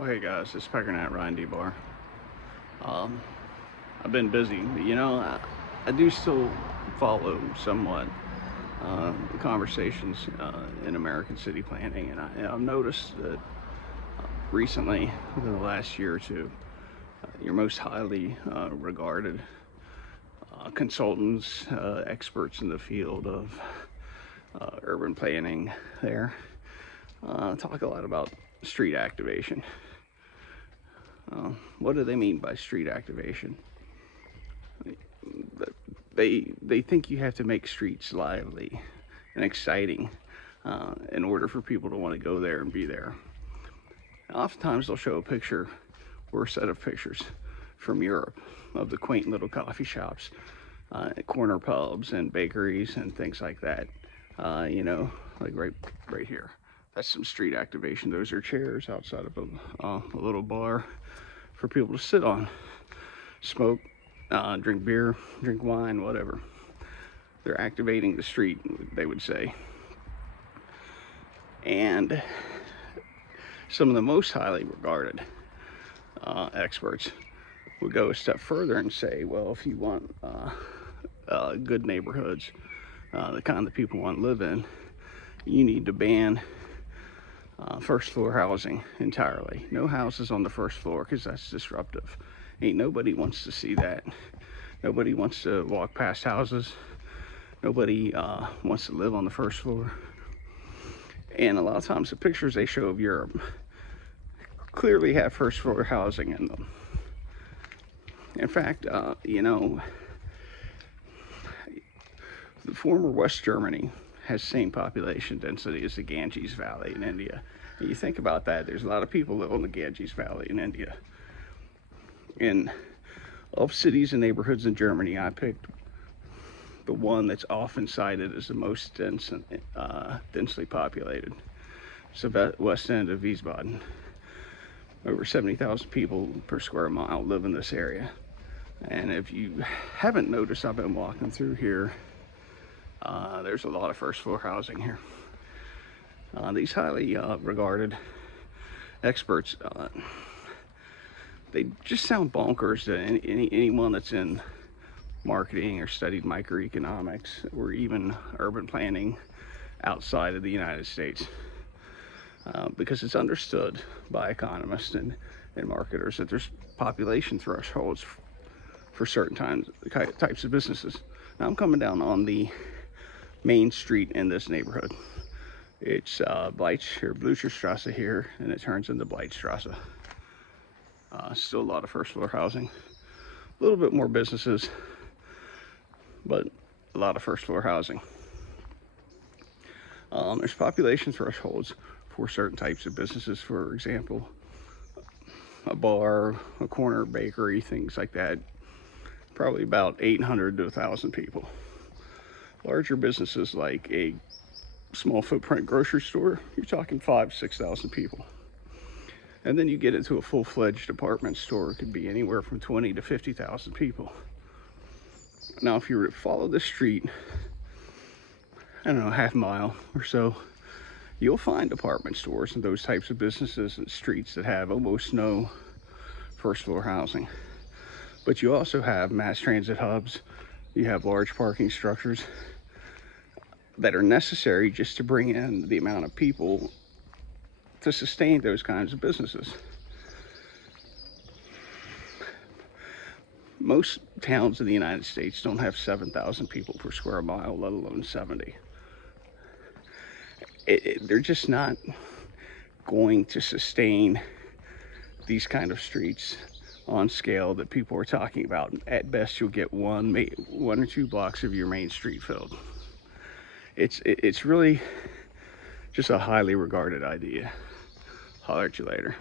Oh, hey guys, it's Peckernet Ryan D. Bar. Um, I've been busy, but I do still follow somewhat the conversations in American city planning, and I've noticed that recently, within the last year or two, your most highly regarded consultants, experts in the field of urban planning there, talk a lot about street activation. What do they mean by street activation? They think you have to make streets lively and exciting in order for people to want to go there and be there. Oftentimes they'll show a picture or a set of pictures from Europe of the quaint little coffee shops, corner pubs and bakeries and things like that. Like right here. That's some street activation. Those are chairs outside of a little bar for people to sit on, smoke, drink beer, drink wine, whatever. They're activating the street, they would say. And some of the most highly regarded experts would go a step further and say, well, if you want good neighborhoods, the kind that people want to live in, you need to ban first floor housing entirely. No houses on the first floor, because that's disruptive. Ain't nobody wants to see that. Nobody wants to walk past houses. Nobody wants to live on the first floor. And a lot of times the pictures they show of Europe clearly have first floor housing in them. In fact, the former West Germany has the same population density as the Ganges Valley in India. And you think about that, there's a lot of people live in the Ganges Valley in India. In of cities and neighborhoods in Germany, I picked the one that's often cited as the most densely populated. It's the west end of Wiesbaden. Over 70,000 people per square mile live in this area. And if you haven't noticed, I've been walking through here. There's a lot of first floor housing here. These highly regarded experts, they just sound bonkers to anyone that's in marketing or studied microeconomics or even urban planning outside of the United States. Because it's understood by economists and marketers that there's population thresholds for certain types of businesses. Now I'm coming down on the main street in this neighborhood. It's Blucherstrasse here, and it turns into Bleitstrasse. Still a lot of first floor housing, a little bit more businesses, but a lot of first floor housing. There's population thresholds for certain types of businesses. For example, a bar, a corner bakery, things like that. Probably about 800 to 1,000 people. Larger businesses like a small footprint grocery store, you're talking 5,000 to 6,000 people. And then you get into a full-fledged department store, it could be anywhere from 20 to 50,000 people. Now, if you were to follow the street, I don't know, half a mile or so, you'll find department stores and those types of businesses and streets that have almost no first floor housing. But you also have mass transit hubs, you have large parking structures that are necessary just to bring in the amount of people to sustain those kinds of businesses. Most towns in the United States don't have 7,000 people per square mile, let alone 70. They're just not going to sustain these kind of streets on scale that people are talking about. At best, you'll get one or two blocks of your main street filled. It's really just a highly regarded idea. Holler at you later.